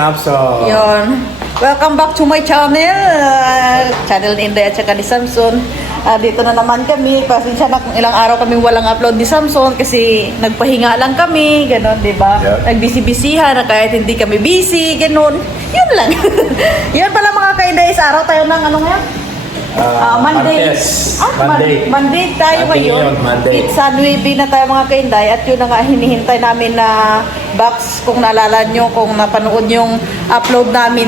Samson. Yun. Welcome back to my channel. Channel ni Inday at saka ni Samson. Dito na naman kami. Pasensya na kung ilang araw kami walang upload ni Samson kasi nagpahinga lang kami. Ganon, di ba? Yep. Nagbisi-bisihan na kahit hindi kami busy. Ganon. Yun lang. Yun pala mga ka-Inday. Sa araw tayo ng ano ngayon? Monday. Monday tayo ngayon. Monday. Pizza 9 na tayo mga ka-Inday. At yun na nga hinihintay namin na box. Kung naalala nyo, kung napanood yung upload namin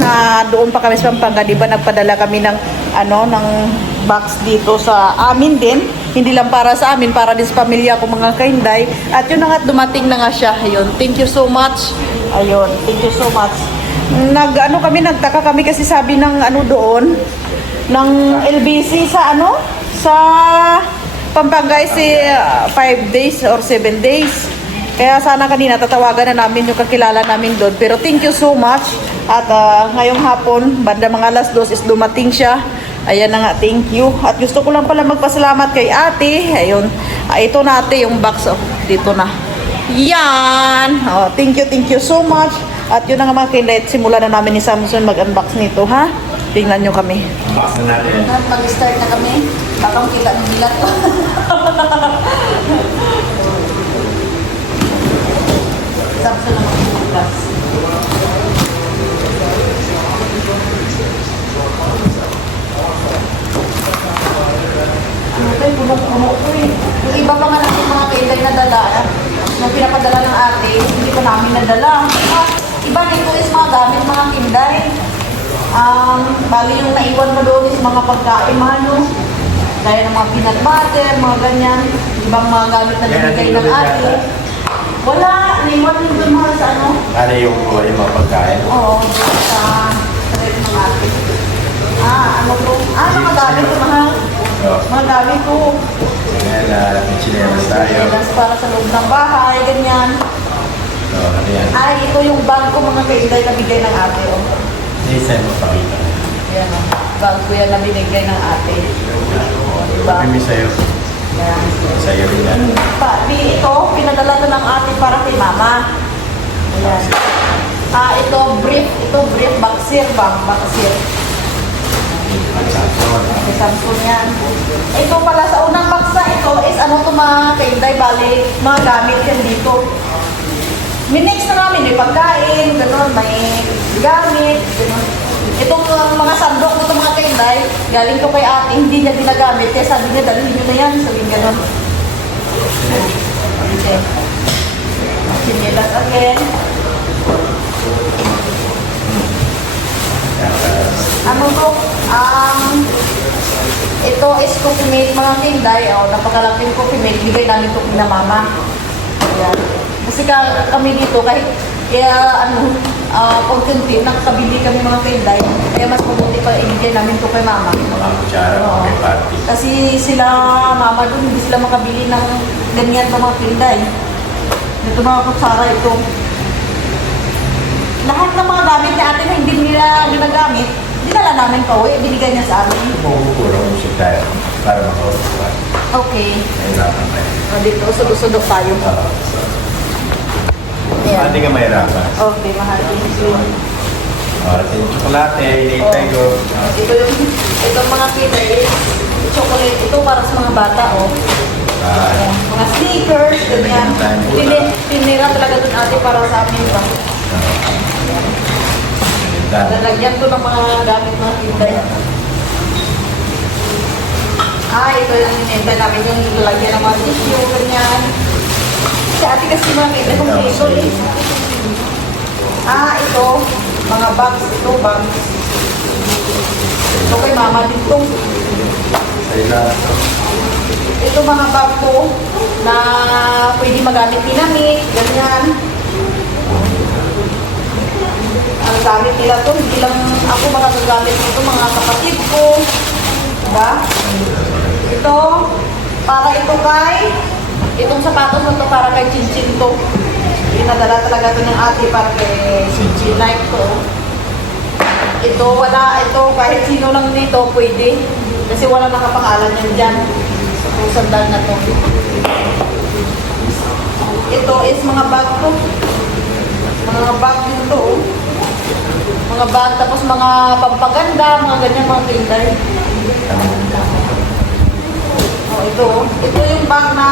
na doon pa kami sa Pampanga, di ba nagpadala kami ng ng box dito sa amin din. Hindi lang para sa amin, para din sa pamilya ko mga ka-Inday. At yun na nga, dumating na nga siya. Ayun, thank you so much. Ayun, thank you so much. Nagtaka kami kasi sabi ng doon, ng LBC sa sa Pampanga is 5 days or 7 days. Kaya sana kanina tatawagan na namin yung kakilala namin doon. Pero thank you so much. At ngayong hapon, banda mga alas 2 is dumating siya. Ayan na nga, thank you. At gusto ko lang pala magpasalamat kay ate. Ayun, ito na ate yung box. Dito na. Yan. Thank you so much. At yun na nga mga kinday, simulan na namin ni Samson mag-unbox nito, ha? Tingnan nyo kami. Unbox na natin. Mag-start na kami. Baka kita ng bilat ko. Samson na mag-unbox. Puno-puno ko eh. Yung iba pa nga natin mga kailan na dala, nung pinapadala ng ate, hindi pa namin nadala. Iba nito is mga gamit, mga kinday. Bali yung naiwan mo doon is mga pagkain, gaya ng mga peanut butter, mga ganyan. Ibang mga gamit na binigay ng ate. Wala, naiwan mo doon mga sa Ano yung mga pagkain? Oo, sa rin ng ate. Mga gamit ko, mga gamit ko. Ayan, chinelas tayo. Chinelas para sa loob ng bahay, ganyan. Ano yan? Ito yung bag ko mga kaiday na bigay ng ate. Isa mo pakita. Yan bag ko yan na binigay ng ate. Diba? Pimi sa'yo. Yan. Sa'yo rin yan. Ito, pinadala to ng ate para kay mama. Ayan. Ito brief, baksir. May Samson yan. Ito pala sa unang baksa, ito is mga kaiday, bali, mga gamit yan dito. Minix na namin, may pagkain, gano'n, may gamit, gano'n. Itong mga sandok nito mga kaiday, galing to kay ate, hindi niya ginagamit. Kaya sabi niya, dalhin niyo na yan, sabihin gano'n. Okay. Sinilas again. Ito is coffee mate mga kinday. Napakalaking coffee mate. Bigay namin ito kina mama. Ayan. Kasi kami dito, kahit pagkunti, nakakabili kami mga kinday. Kaya mas mabuti pa ibigay namin ito kay mama. Mga kutsara, mga party. Kasi sila mama doon, hindi sila makabili ng ganyan pa mga kinday. Ito mga kutsara ito. Lahat ng mga gamit ni ate na hindi nila ginagamit, dinala namin pa uwi, binigay niya sa amin. Pumupulong usip tayo para makaupuan. Okay. Mahirapan tayo. Dito, usog-usog tayo. Ayan. Hindi ka mahirapan. Okay, mahal. Thank you. Ito yung tsokolate, hinihintay ko. Ito mga pinay, chocolate, ito para sa mga bata, Ayan. Mga sneakers, ganyan. Pinira talaga dun ate para sa amin ba? Lalagyan ko ng mga gamit mga pinay. Ito yung hinihintay namin yung lalagyan ng mga tissue, ganyan. Si ate kasi mga pinay kung dito ito, mga bags, bags. Ito kay mama dito. Ito mga bag ko na pwede magamit dinamit, ganyan. Ang gamit nila to, hindi lang ako makagagamit nito, mga kapatid ko. Diba? Ito, para ito itong sapatos na to para kay Chinchin to. Pinadala talaga to ng ate para kay Chinchin, like to. Ito, kahit sino lang nito pwede. Kasi wala nakapangalan yan dyan. Itong sandal na to. Ito is mga bag to. Mga bag dito, oh. Mga bag, tapos mga pampaganda, mga ganyan, mga kinder. Oh, ito, oh. Ito yung bag na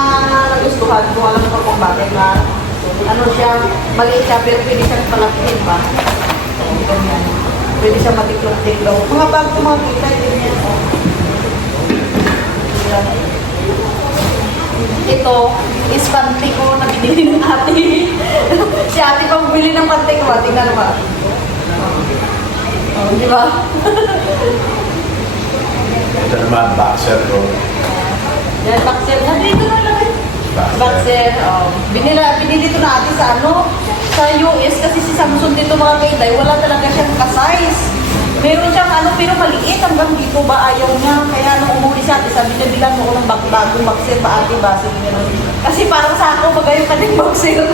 nagustuhan ko. Alam ko kung bakit na, ano siya, maliit siya, pero pwede siyang palakihin ba? Ganyan. Pwede siya matiklop-tiklop. Mga bag ko, mga kinder, ganyan, oh. Yan. Ito is panty ko na binili ng ate. Si ate pang bili ng panty ko. Tingnan ba? Oh, di ba? Ito naman, boxer ko. Yan, boxer. Nandito na lang. Boxer. Oh. Binili ito na ate sa ano? Sa US kasi si Samsung dito mga kaiday, wala talaga siyang ka-size. Meron siyang ano, pero maliit hanggang dito ba ayaw niya. Kaya nung umuwi sa ate, sabi niya, bilang mo ko ng bagong boxer pa ate ba? Sabi niya, kasi parang sa ako, magayon ka din boxer.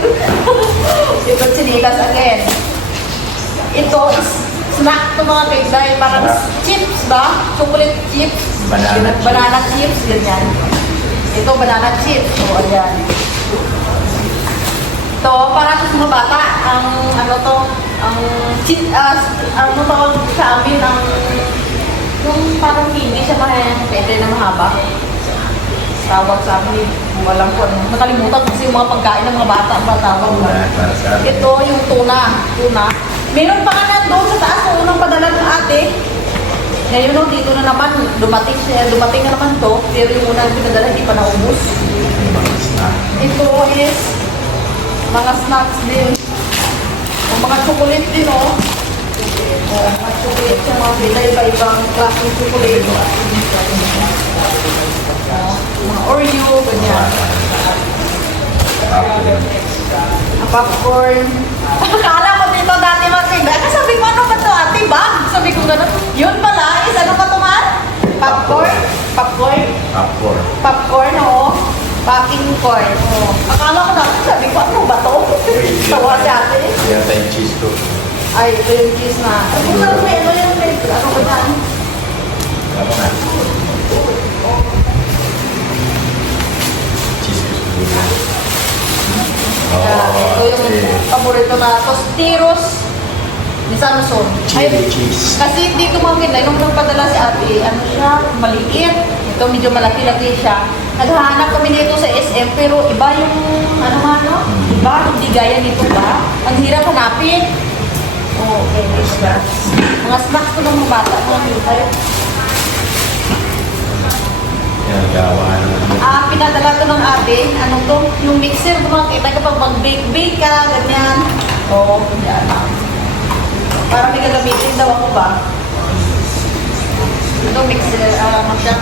Ito sinilas again. Ito is snack to mga kaiday. Parang chips ba? Chocolate chips. Banana chips, ganyan. Ito, banana chips. So, ayan. Ito, para sa mga bata, ang ano to, ang ano tawag sa amin, ang yung parang hindi siya pwede na mahaba. Tawag sa amin, walang ko ano. Nakalimutan kasi yung mga pagkain ng mga bata ang tawag. Ito yung tuna. Meron pa nga nandoon sa taas kung unang padala ng ate. Ngayon no, dito na naman, dumating na naman to, pero yung unang pinadala hindi pa naubos. Ito is mga snacks din. O mga chocolate din, oh. Mga chocolate siya, mga iba-ibang klaseng chocolate. Mga Oreo, ganyan. Popcorn. Akala ko dito dati mga kaibigan. Sabi ko, ano ba ito, ate? Bag? Sabi ko gano'n. Yun pala, is ano pa ito, man? Popcorn, oo. Packing corn. Oh. Akala ko dati, sabi ko, ano ba ito? Tawa si ate. Yan tayong cheese ko. Ay, ito yung cheese na. Ano yung ano ba yan? Ako na. Cheese ko. Ito yung paborito na Tostitos ni Samsung. Chili cheese. Kasi hindi ko makakita, nung nagpadala si ate, ano siya, maliit. Ito medyo malaki-laki siya. Naghahanap kami nito sa SM, pero iba yung, iba, hindi gaya nito ba? Ang hirap hanapin. Oh, okay, diba? Mga snacks ko ng mga bata, mga military. Yan, gawa na. Pinadala to ng ate, ano to, yung mixer, kumakita kapag mag-bake-bake ka, ganyan. Oo, yan. Para may gagamitin daw ako ba? Ito mixer, ano siya?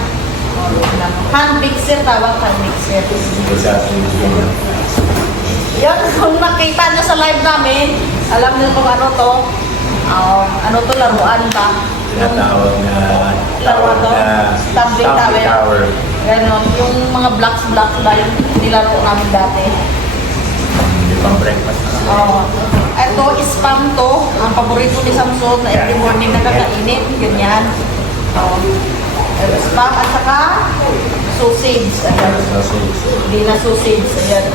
Hand mixer, tawag hand mixer. Yan, kung nakita nyo sa live namin, alam nyo kung ano to. Ano to, laruan ba? Tinatawag na tumbling tower. Ganon, yung mga blocks ba yung nilaro namin dati. Hindi pang breakfast na. Oo. Ito, spam to. Ang paborito ni Samsung na every morning nakakainit. Ganyan. Spam at saka sausage. Ayan. Hindi na sausage. Ayan.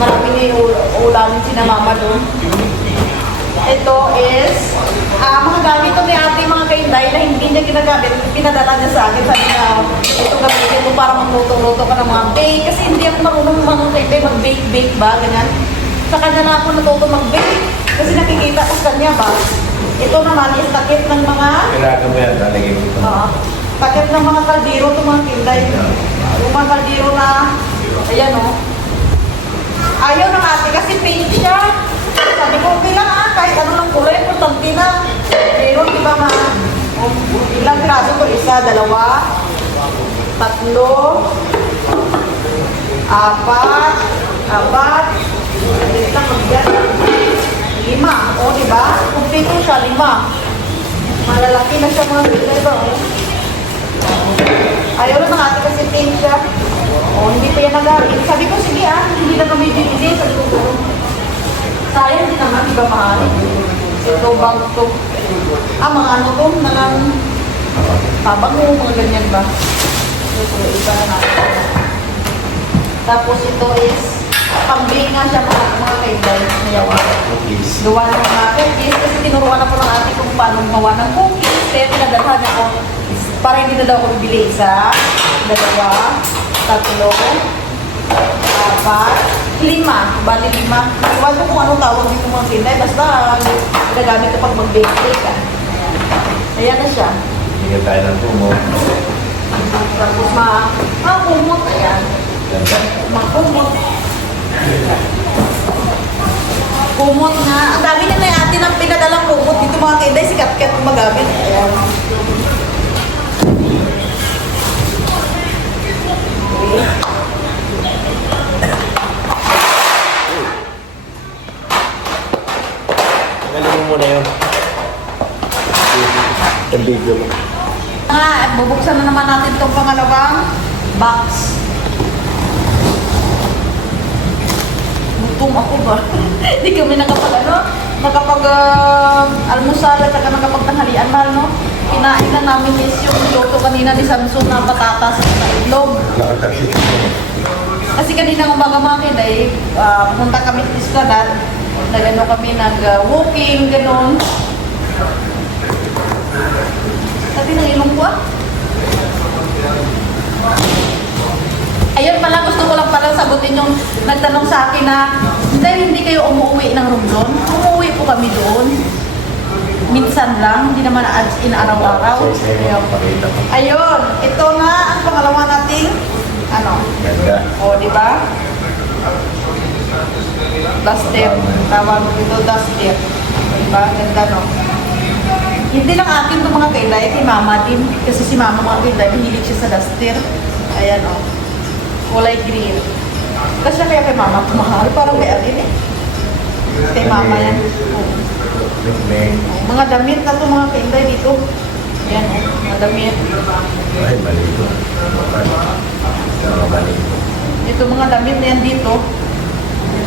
Marami na yung ulamin si na mama doon. Ito is mga gamit to ni ate, mga kainday na hindi niya ginagamit. Pinadala niya sa akin. Sabi na, ito gamitin mo para magluto-luto ka ng mga bake. Kasi hindi ako marunong mga kainday mag-bake-bake ba. Ganyan. Sa kanya na ako natuto mag-bake. Kasi nakikita ko sa kanya ba. Ito naman is takip ng mga... Kailangan mo yan, lalagay mo ito. Takip ng mga kaldero to mga kinday. Yung mga kaldero na... Ayan o. Ayaw ng ate kasi pink siya. Sabi ko, okay lang kahit ano lang kulay, importante na. Pero di ba nga, ilang piraso to? Isa, dalawa, tatlo, apat, ito magyan, 5. O, di ba? Kumpleto siya, 5. Malalaki na siya mga diba? Ayaw lang ng ate kasi pink siya. O, hindi pa yan nagamit. Sabi ko, sige hindi na kami bibili. Sabi ko, sayang din naman, di ba mahal? Ito, bag to. Mga ano to, habang mo, mga ganyan ba? Ito, iba na natin. Tapos ito is pambing nga siya mga kaibigan. Gawa ng cookies. Gawa ng mga cookies kasi tinuruan ako ng ate kung paano gumawa ng cookies. Kaya pinadalhan ako para hindi na daw ako bibili isa, dalawa, tatlo, apat, lima. Bali lima. Iwan ko kung anong tawag dito mga kinday. Basta ginagamit ko pag mag-bake ka. Ayan na siya. Bigyan tayo ng tumo. Tapos kumot. Ayan. Ganda. Kumot. Kumot nga. Ang dami na may atin ang pinadalang kumot dito mga kinday. Si Kat-Kat gumagamit. Ayan. Galing mo muna yun. Ang video mo. Bubuksan na naman natin itong pangalawang box. Gutom ako ba? Hindi kami nakapag-almusal at saka nakapagtanghalian mahal, no? Kinain lang namin is yung luto kanina ni Samson na patatas at itlog. Kasi kanina umaga mga kinday, pumunta kami sa Iskanan. Nagano kami nag-walking, gano'n. Pati nang ilong ko Ayun pala, gusto ko lang pala sagutin yung nagtanong sa akin na hindi kayo umuwi ng Romblon. Umuwi po kami doon. Minsan lang, hindi naman as in araw-araw. Ayun, ito na ang pangalawa nating Ganda. O, di ba? Duster. Tawag ito duster. Di ba? Ganda, no? Hindi lang akin itong mga kailay, kay mama din. Kasi si mama mga kailay, mahilig siya sa duster. Ayan, o. Kulay green. Kasi kaya kay mama kumahal, parang kay atin eh. Kay mama yan. Mga damit na ito mga kailay dito. Ayan, o. Mga damit. Ay, mali ito. Mali. Ito mga damit na yan dito.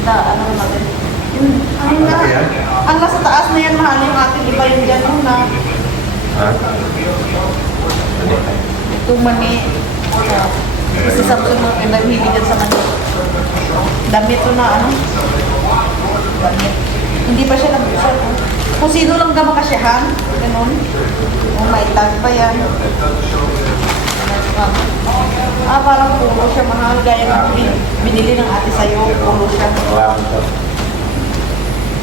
Ito, ano natin. Ang nasa taas na yan, mahal yung ating iba yung dyan. Na. Ha? Ito mani. Kasi Samson mga pinaghilig dyan sa mani. Damit to na damit. Hindi pa siya nabuksan. Kung sino lang ka makasyahan. Ganun. O may tag pa yan. Parang puro siya mahal. Gaya ng binili ng ate sa'yo. Puro siya.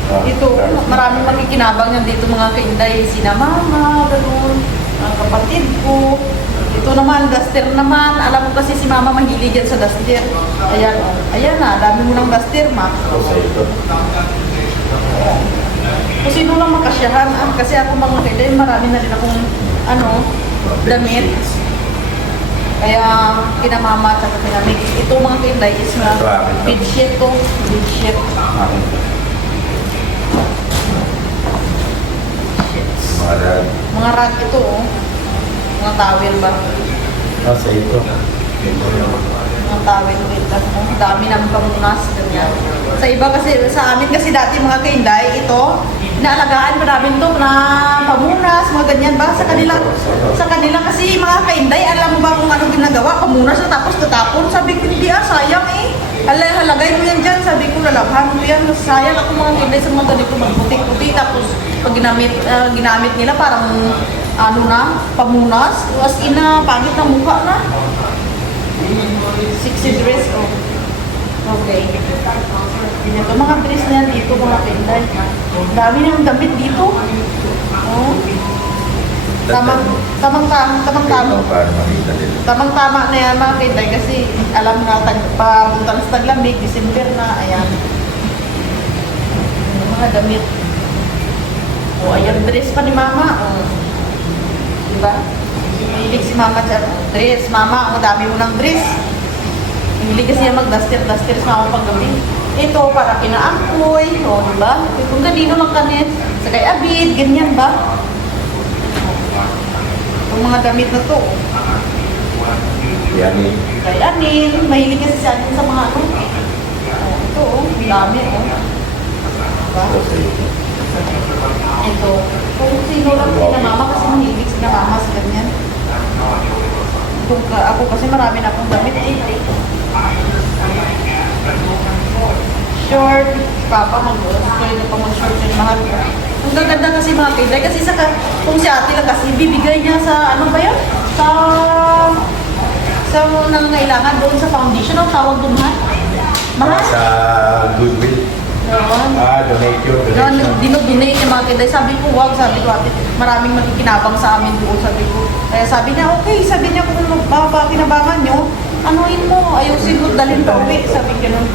Ito, maraming makikinabang yan dito mga kainday. Sina mama, gano'n. Mga kapatid ko. Ito naman, duster naman. Alam mo kasi si mama mahilig yan sa duster. Ayan, ayan na. Dami mo ng duster, ma. Kung sino lang makasyahan. Kasi ako mga kainday, marami na rin akong damit. Kaya kinamama at saka kinamig. Ito mga kainday is bedsheet to. Bedsheet. Mga rag ito, oh. Mga towel ba? Sa ito. Mga towel ito. Dami namin pamunas. Ganyan. Sa iba kasi, sa amin kasi dati mga kainday, ito, inaalagaan pa namin to na pamunas, mga ganyan ba? Sa kanila kasi mga kainday, alam mo ba kung ano ginagawa? Pamunas na tapos tatapon. Sabi ko, hindi sayang eh. Halagay mo yan dyan. Sabi ko, lalabhan mo yan. Sayang ako mga kainday sa mga ganito magputik-putik. Tapos pag ginamit nila parang pamunas. As in pangit na mukha na. 60 dress, oh. Okay. Ito mga dress na yan dito, mga kainday. Dami ng damit dito. Oh. Tamang-tama na yan mga kainday kasi alam na papunta na sa taglamig, December na, ayan. Mga damit. O, ayan, dress pa ni mama. O. Diba? Mahilig si mama dyan. Dress, mama, ang dami mo ng dress. Mahilig kasi yan mag-duster sa mama paggabi. Ito, para kinaangkoy. O, diba? Kung kanino lang kanit. Sa kay Abid, ganyan ba? Yung mga damit na to. Yanin. Kay Anin, mahilig kasi si Anin sa mga ito, dami, Diba? Ito. Kung sino lang sila mama kasi mahilig sila mama sa ganyan. Kung ako kasi marami na akong damit. Short. Papa pwede pa mag-short yung mahal. Ang gaganda kasi mga kinday. Kasi kung si ate lang kasi, bibigay niya sa, ano ba yun? Sa nangangailangan doon sa foundation. Ang tawag doon ha? Mahal? Sa Goodwill. Yun. Donate yun. Donation. Dinodonate yung mga kinday. Sabi ko, wag, sabi ko, ate, maraming magkikinabang sa amin doon, sabi ko. Kaya sabi niya, okay, sabi niya, kung kinabangan nyo, anuin mo, ayusin mo, dalhin pa uwi, sabi ko nun.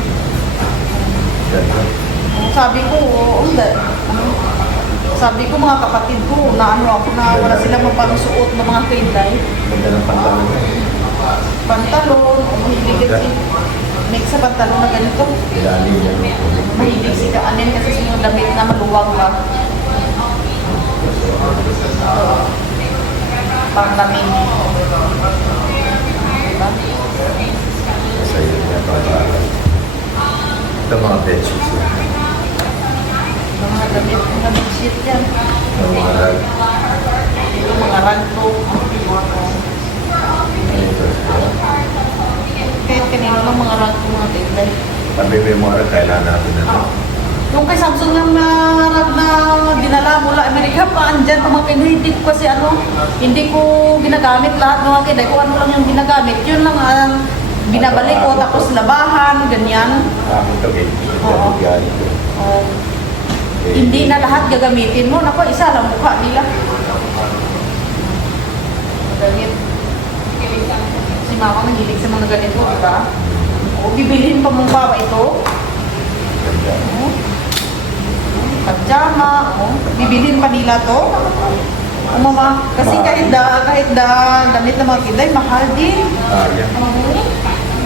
Ganda. Sabi ko, sabi ko mga kapatid ko, na ano ako na wala silang mapangsuot ng mga kinday. Ganda ng pantalon niya. Pantalon, mahilig kasi, make sa pantalon na ganito. Ilalim niya. Mahilig si Kaanin kasi sa yung damit na maluwag lang. Panglamin. Diba? Masaya niya para. Ito mga bedsheets niya. Mga damit sheet yan. Ito mga rag. Ito mga ragto. Ito. Kahit kanino lang mga ragto mga tinday. Sabi mo yung mga rag, kailangan natin na ito. Yung kay Samsung ng rag na dinala mula Amerika pa, andyan pa mga kinday. Hindi ko kasi hindi ko ginagamit lahat mga kinday. Kung ano lang yung ginagamit, yun lang ang binabalik ko. Tapos labahan, ganyan. Ito, Oo. ganito. Hindi na lahat gagamitin mo. Naku, isa lang mukha nila. Ganit. Si mama nahilig sa mga ganito, di ba? O, bibilhin pa mong baba ito. O, pajama. O, bibilhin pa nila to. O, mama, kasi kahit damit na mga kinday, mahal din. Yan. O,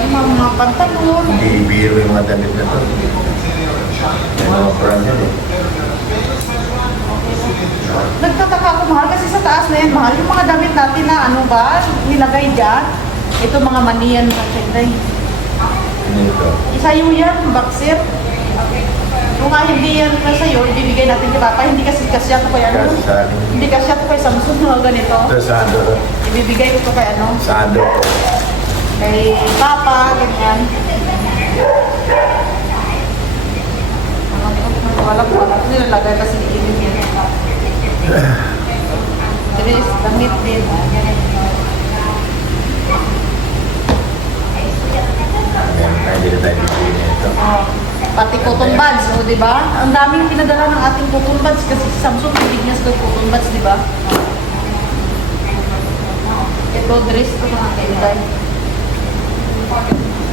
yung mga pantalon. Hindi biro yung mga damit na ito. May mga brand yan eh. Nagtataka ako mahal kasi sa taas na yan mahal. Yung mga damit natin na ano ba, nilagay dyan. Ito mga maniyan mga kinday. Ano ito? Isayo yan, boxer. Kung nga hindi yan na sa'yo, ibibigay natin kay Papa. Hindi kasi kasya ko kay ano. Kasi sa akin. Hindi kasya ko kay Samsung na ganito. Ito sa ando ko. Ibibigay ko to kay ano. Sa ando ko. Kay Papa, ganyan. Wala nilalagay kasi ilim yan. Dress, damit din. Ayan, hindi na tayo bibili nito. Oh, pati cotton buds, o di ba? Ang daming pinadala ng ating cotton buds kasi si Samsung hindi niya sa cotton buds, di ba? Ito dress to mga kailan.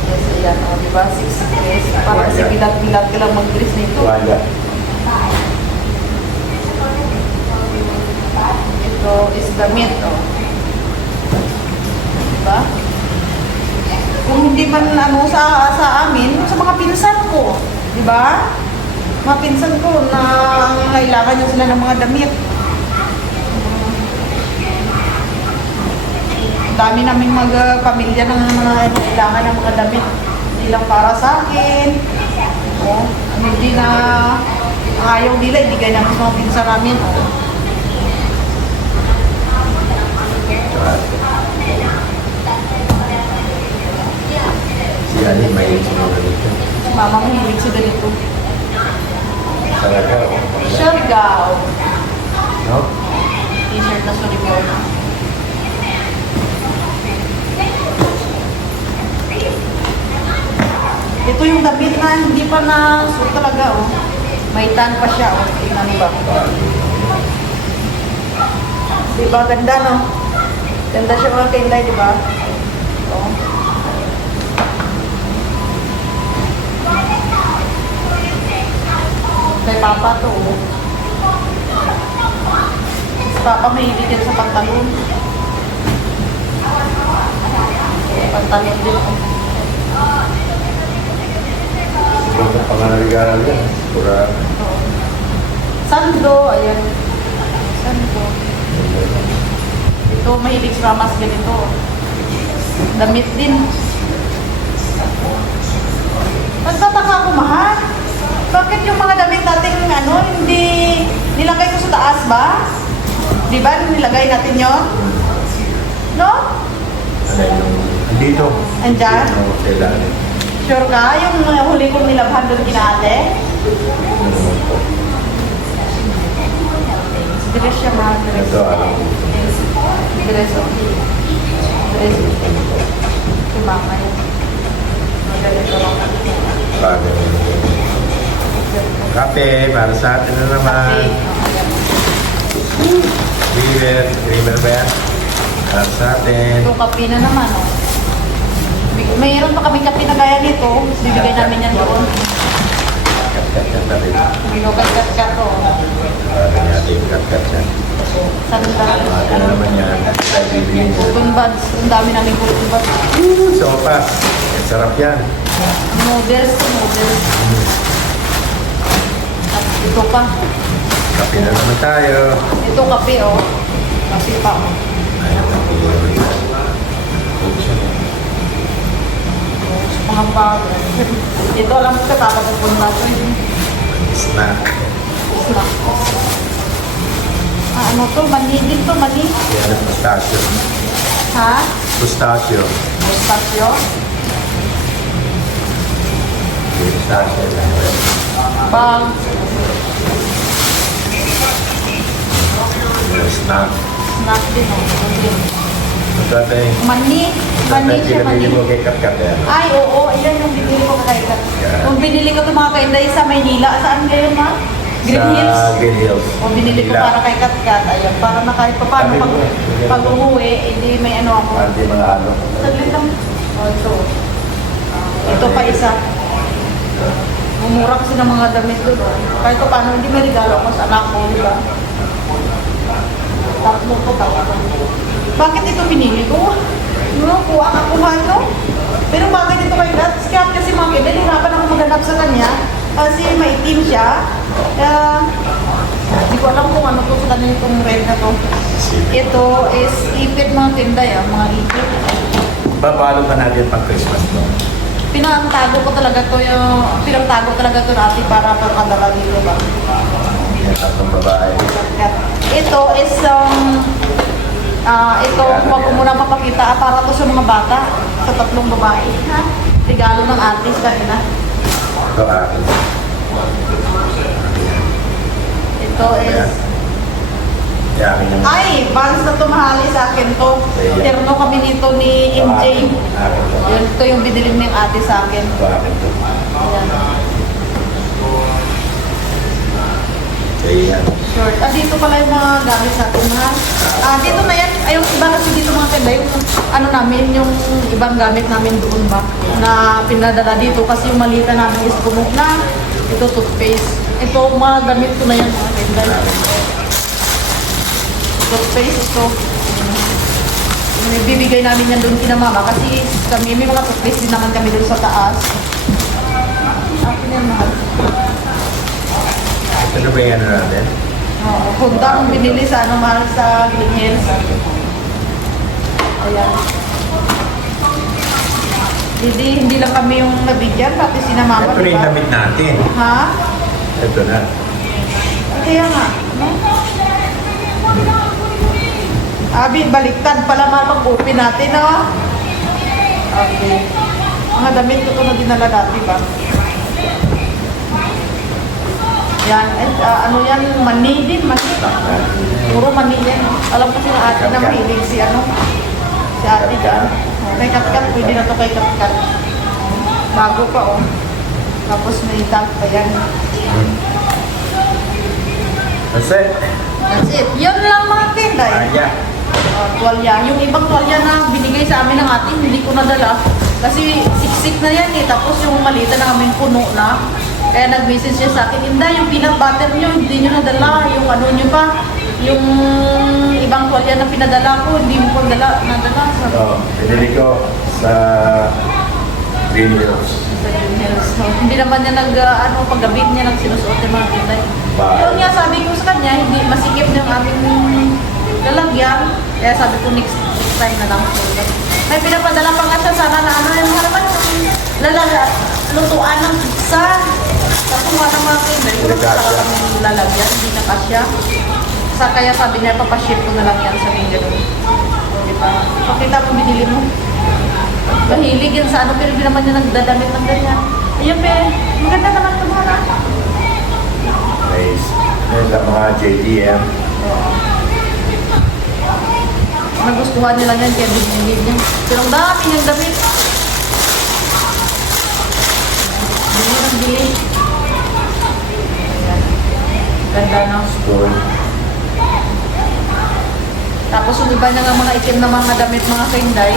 Yes, ayan, o di ba? 6 dress. Para kasi bilat-bilat ka lang mag-dress nito. Wala. Ito is damit, o. Di ba? Kung hindi man ano sa amin, sa mga pinsan ko, di ba? Mga pinsan ko na kailangan nyo sila ng mga damit. Dami naming pamilya ng mga kailangan ng mga damit. Hindi lang para sa akin. O, hindi na ang ayaw nila, ibigay namin sa mga pinsan namin. O. Si Ali, may sinunod nito. Mama mo hilig sa ganito. Talaga, oh. Siargao. No? T-shirt na Suribor. Ito yung damit na hindi pa na suot talaga, oh. May tan pa siya, oh. Tingnan mo ba? Di ba? Ganda, no? Ganda siya mga kinday, di ba? Oh. Kay Papa to, oh. Si Papa mahilig yan sa pantalon. Pantalon din, oh. Ito pang naligaral yan. Pura. Oo. Sando, ayan. Sando. Ito, mahilig si Mama sa ganito. Damit din. Nagtataka ako, mahal. Bakit yung mga damit natin, hindi nilagay ko sa taas ba? Di ba nilagay natin yon? No? Ano yung... Dito. Andyan? Dito, sa ilalim. Sure ka? Yung huli kong nilabhan doon kina ate? Dress siya mga dress. Ito, ano? Dress o. Dress. Kumama yun. Ganito lang. Bagay. Kape, para sa atin na naman. Creamer ba yan? Para sa atin. Ito kape na naman o. Mayroon pa kami kape na gaya nito. Bibigay namin yan doon. Kat-kat na rin. Binukat-kat o. Para natin kat-kat yan. Sandal. Atin na naman yan. Tayo bibigyan nyo. Cotton buds. Ang dami namin cotton buds. Sopas. Sarap yan. Noodles. Noodles. Tapos ito pa. Kape na naman tayo. Ito kape o. Kape pa o. Ayun, kape na naman tayo. Mga bago. Ito alam ko kakapupunta ko. Snack. Snack. Ano to? Mani din to. Mani. Yan ang pistachio. Ha? Pistachio. Pistachio. Pistachio lang. Pang. Yan, snack. Snack din o. Ito natin. Mani. Mani siya. Mani. Pinabili mo kay kat-kat yan. Ay, oo. Ayan yung binili ko kay Kat. Kung binili ko ito mga kainday sa Maynila. Saan ngayon ma? Green Hills. Sa Green Hills. O binili ko para kay Kat. Ayan. Para na kahit pa paano pag umuwi, hindi may ano ako. Hindi mga ano. Saglit lang. O ito. Ito pa isa. Mumura kasi ng mga damit doon. Kahit pa paano, hindi may regalo ko sa anak ko, di ba? Tatlo ko, tatlo. Bakit ito pinili ko? No, kuha no? Pero bakit ito kay Kat? Kasi mga kaibigan, hirapan ako maghanap sa kanya. Kasi maitim siya. Hindi ko alam kung ano to sa kanya itong red na to. Ito is ipit mga tinday, mga ipit. Babalo pa natin pang Christmas no? Pinangtago ko talaga to natin para pagkadala dito ba. Yan, tatlong babae. Ito is ito wag ko muna papakita para to sa mga bata sa tatlong babae. Ha? Regalo ng ate sa kanila. Ito akin. Ito is Akin yung... ay, Vans na tumahali sa akin to. Terno kami nito ni MJ. Akin to. Yun, ito yung binili ng ate sa akin. Ito akin to. Ayan. Ayan. Short. Dito pala yung mga gamit sa atin, ha? Dito na yan. Ay, yung iba kasi dito mga kanda, yung ano namin, yung ibang gamit namin doon ba, na pinadala dito kasi yung malita namin is puno na. Ito, toothpaste. Ito, mga gamit ko na yan, mga kanda. Toothpaste, ito. Bibigay namin yan doon kina mama kasi kami, may mga toothpaste din naman kami doon sa taas. Akin yan, mahal. Ano ba yung ano natin? Oo, Honda ang binili sa ano, mahal sa Green Hills. Ayan. Hindi lang kami yung nabigyan, pati sina mama, Ito rin diba? damit natin. Ha? Ito na. Kaya nga. No? Abi, baliktad pala mapag-open natin, no? Okay. Mga damit ko ito na dinala dati ba? Yan, ano yan, mani din, mani. Puro mani yan. Alam ko sila ate na mahilig si ano, si ate dyan. Kay Kat-Kat, pwede na to kay Kat-Kat. Bago pa oh. Tapos may tag pa yan. That's it. That's it. Yun lang mga tinday. Kaya. Tuwalya. Yung ibang tuwalya na binigay sa amin ng ate, hindi ko nadala. Kasi siksik na yan eh. Tapos yung malita na kami puno na. Kaya nag-message siya sa akin, Inda, yung peanut butter nyo, hindi nyo nadala. Yung ano nyo pa, yung ibang tuwalya na pinadala ko, hindi mo ko nadala. Ito, pinili ko sa Green Hills. Sa Green Hills. So, hindi naman niya paggabi niya nagsinusuot yung mga tinday. Bye. Yun nga, sabi ko sa kanya, hindi masikip na yung aming lalagyan. Kaya sabi ko, next time na lang. May pinapadala pa nga siya, sana na ano, yung mga naman, lutuan ng pizza. Tapos mga mga tinday, kung sa kami lalagyan, hindi na kasya. Kaya sabi niya, papaship ko na lang yan sa mga ganun. O, diba? Pakita mo, binili mo. Mahilig yan sa ano, pero hindi naman niya nagdadamit ng ganyan. Ayun, pe. Maganda naman ito mga na. Nice. Yan sa mga JDM. Nagustuhan nila yan, kaya binigyan niya. Pero ang dami niyang damit. Bili ng bili. Ayan. Ganda, no? Store. Tapos yung iba na nga mga itim na mga damit, mga kainday,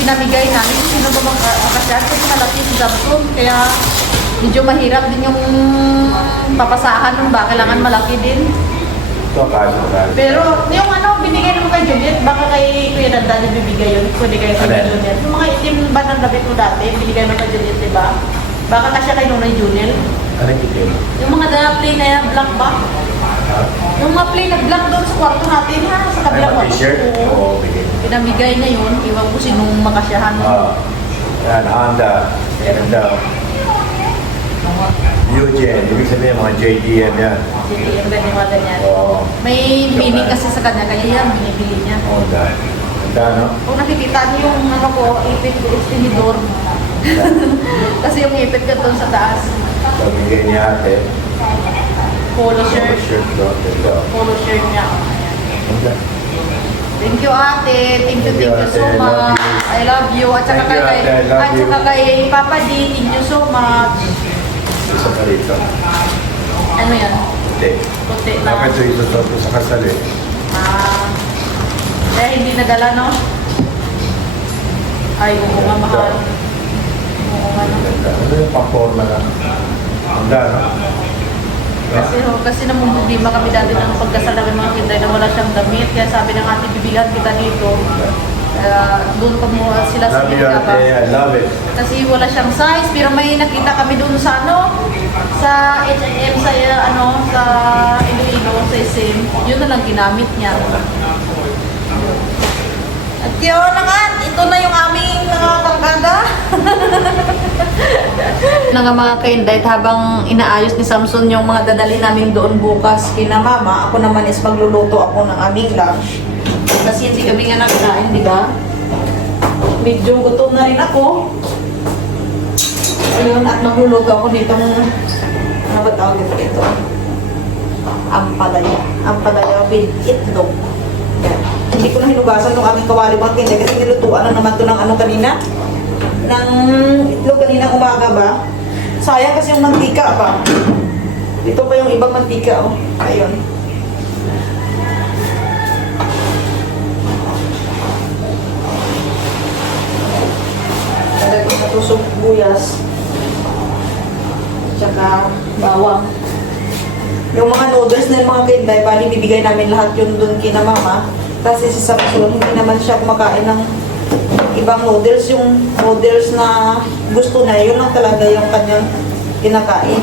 pinamigay namin. Sino ba mga kasyan? Kasi malaki si Samsung. Kaya medyo mahirap din yung papasahan ng ba. Kailangan malaki din. Ito, kaso. Pero yung ano, binigay naman kay Juliet, baka kay Kuya Dandan yung bibigay yun. Pwede kayo kay Ano? Juliet. Yung mga itim ba ng damit mo dati, binigay mo kay Juliet, diba? Baka kasya kay Nunay Junel. Ano yung itim? Yung mga plain na yan, black ba? Ha? Yung mga plain na black doon sa kwarto natin, ha? Sa Ano kabilang yung t-shirt? Oo. Oo, bigay. Pinamigay niya yun, iwan ko sinong makasyahan. Yan, Honda. Ganda. Eugene, ibig sabihin mga JDM yan. Sige, yung ganyan mga ganyan. Oo. May meaning kasi sa kanya, kaya yan, binibili niya. Honda. Ganda, no? Kung nakikita niyo yung ano ko, ipit ko is tinidor. Kasi yung ipit ko doon sa taas. So, bigay niya ate. Polo shirt. Shirt, no? Ganda. Polo shirt niya. Ganda. Thank you ate. Thank you so Ate. much. I love you. At saka Thank you, kay, ate. I love at you. saka kay Papa D, thank you so much. Isa pa rito. Ano yan? Hindi. Puti na. Dapat ito ito sa kasal eh. Kaya hindi nadala, no? Ay, oo nga, mahal. Oo nga, no? Ganda. Ano yung paporma na? Ganda, no? Kasi namumblima kami dati ng pagkasal namin mga kinday na wala siyang damit. Kaya sabi ng ate, bibigyan kita dito. Doon pa mo sila sa Love you, ate. Mindanao. I love it. Kasi wala siyang size, pero may nakita kami doon sa ano, sa H&M, sa ano, sa Iloilo, sa SM. Yun na lang ginamit niya. At yun na nga, ito na yung aming kargada. na nga mga kainday, habang inaayos ni Samson yung mga dadali namin doon bukas kina mama, ako naman is magluluto ako ng aming lunch. Kasi hindi kami nga nagkain, di ba? Medyo gutom na rin ako. Ayun, at magluluto ako dito ng, ano ba tawag dito? Ampalaya. Ampalaya with itlog. Yan. Hindi ko na hinugasan ng aming kawali mga kinday kasi nilutuan na naman to ng ano kanina. Ng itlog kanina umaga ba? Sayang kasi yung mantika pa. Ito pa yung ibang mantika, oh. Ayun. Lagyan na tusok buyas. Tsaka bawang. Yung mga noodles na yung mga kinday, bali bibigay namin lahat yun dun kina mama. Kasi si Samson, hindi naman siya kumakain ng ibang noodles. Yung noodles na gusto na, yun lang talaga yung kanyang kinakain.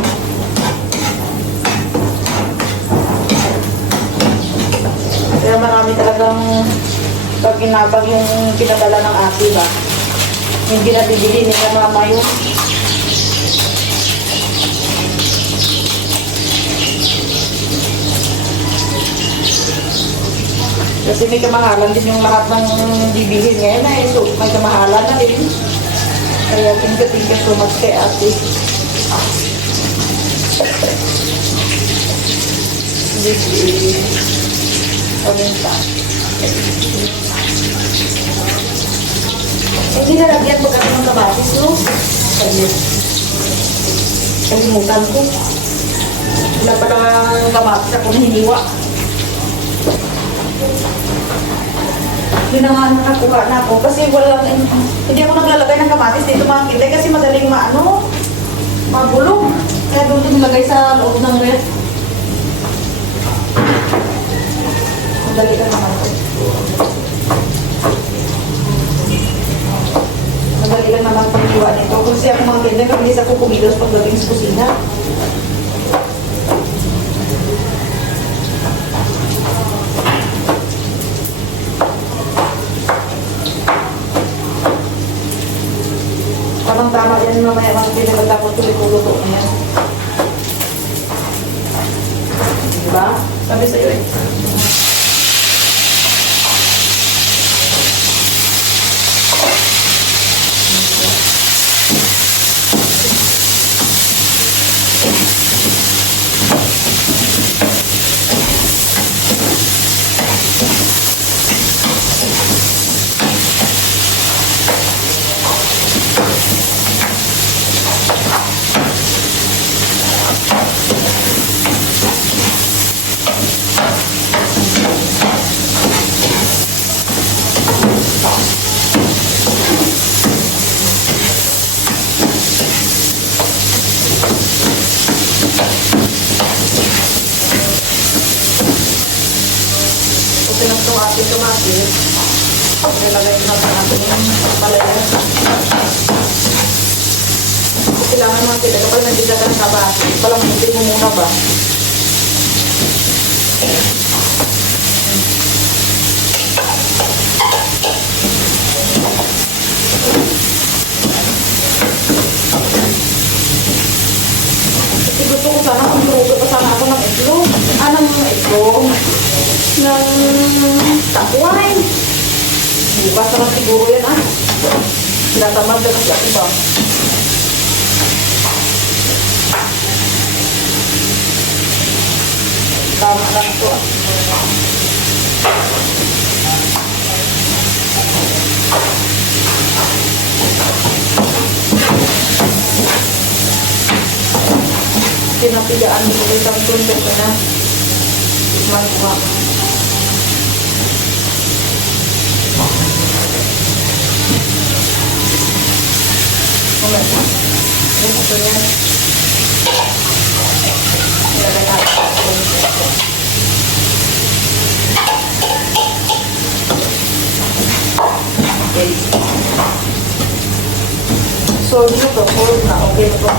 Kaya marami talagang pagkinabang yung pinadala ng ate ba. Hindi na bibili nila mama yun. Kasi may kamahalan din yung lahat ng bibilhin ngayon eh. So, may kamahalan na din. Kaya thank you so much kay ate. Paminta. Hindi na lagyan magkano ng kamatis, no? Kalimutan ko. Wala pa lang kamatis ako na hiniwa. Yun na nga nakakuha na ako kasi walang, hindi ako naglalagay ng kamatis dito mga kinday kasi madaling mabulong. Kaya doon din nilagay sa loob ng ref. Madali ka naman ito. Madali lang naman pagkiwa nito. Kasi ako mga kinday, kabilis ako kumilos pagdating sa kusina. Tama yan mamaya mga pinagkatapos tuloy-luto na yan. Diba? Sabi sa'yo eh. palaya. Kailangan mga kita, kapag nandito ka ng taba, palamutin mo muna ba? Kasi gusto ko sana kung luto pa sana ako ng itlog. Ng itlog. Ng takway. Bukas naman siguro yan Tinatamad na kasi ako ba? Tama lang ito Pinapigaan ko isang tunto ko na. Tikman ko nga. Kumat na. Yan ito yan. Ilagay natin. Okay. So, dito, hold na. Okay na po.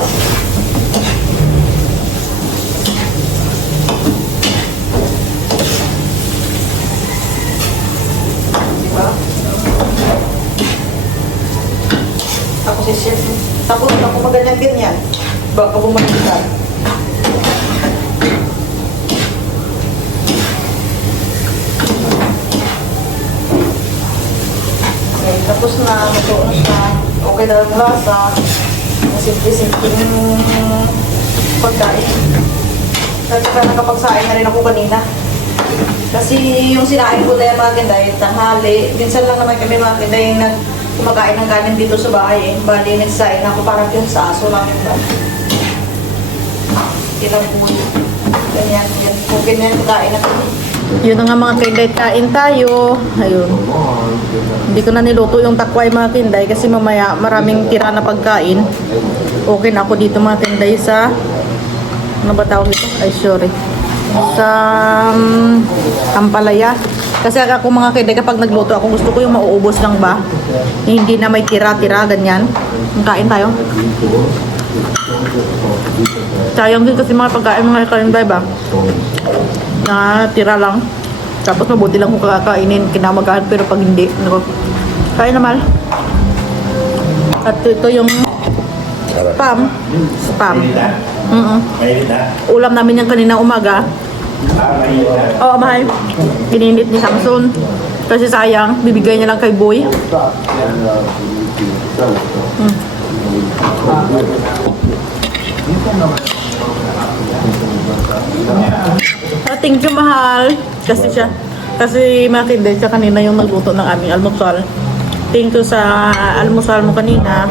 Ako si chef. Tapos ako maganyan-ganyan. Baka bumalik ka. Okay, tapos na. Matuon na siya. Okay na lang lasa. Simple-simple yung pagkain. At saka nakapagsain na rin ako kanina. Kasi yung sinain ko dahil mga kinday, tanghali. Minsan lang naman kami mga kinday kumakain ng kanin dito sa bahay Bali, nagsain ako parang yung sa aso namin ba. Ilang po. Ganyan, yan. Kung ganyan, kain ako. Yun na nga mga kinday, kain tayo. Ayun. Hindi ko na niluto yung takway mga kinday kasi mamaya maraming tira na pagkain. Okay na ako dito mga kinday sa ano ba tawag ito? Ay, sorry. Sa ampalaya. Kasi ako mga kinday, kapag nagluto ako, gusto ko yung mauubos lang ba? Hindi na may tira-tira, ganyan. Kain tayo. Sayang din kasi mga pagkain mga kinday ba? Na tira lang. Tapos mabuti lang kung kakainin, kinamagahan, pero pag hindi, kain naman. At ito yung spam. Spam. Ulam namin yung kanina umaga. Oo, mahal. Gininit ni Samson. Kasi sayang, bibigay niya lang kay Boy. Thank you, mahal. Kasi makindin siya kanina yung nagluto ng aming almusal. Thank you sa almusal mo kanina.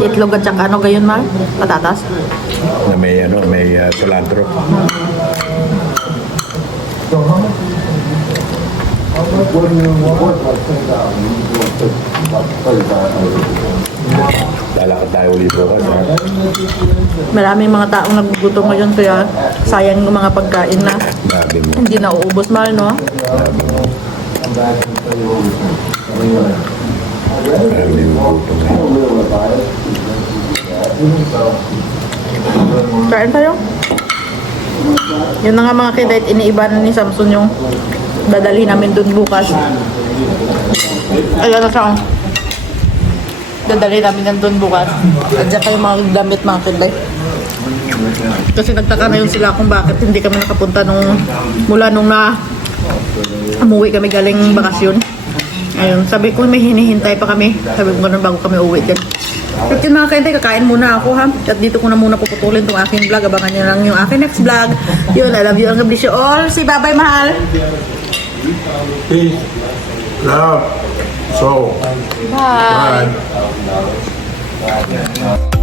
Itlog at saka ano gayon, mahal? Patatas? Na may cilantro. Lalakad tayo ulit bukas. Maraming mga taong nagugutom ngayon kaya sayang yung mga pagkain na hindi na uubos, mahal, no? Kain tayo. Yun na nga mga kidait, iniiba na ni Samson yung dadali namin dun bukas. Ayan na siya. Dadali namin yan dun bukas. At dyan kayo mga damit mga kidait. Kasi nagtaka na yun sila kung bakit hindi kami nakapunta mula nung umuwi kami galing bakasyon. Ayun, sabi ko may hinihintay pa kami. Sabi ko ganun bago kami uwi dyan. At yun mga kaintay, kakain muna ako ha. At dito ko na muna puputulin itong aking vlog. Abangan nyo lang yung aking next vlog. Yun, I love you. God bless you all. Say bye-bye, mahal. Peace. Love. Soul. Bye. Bye.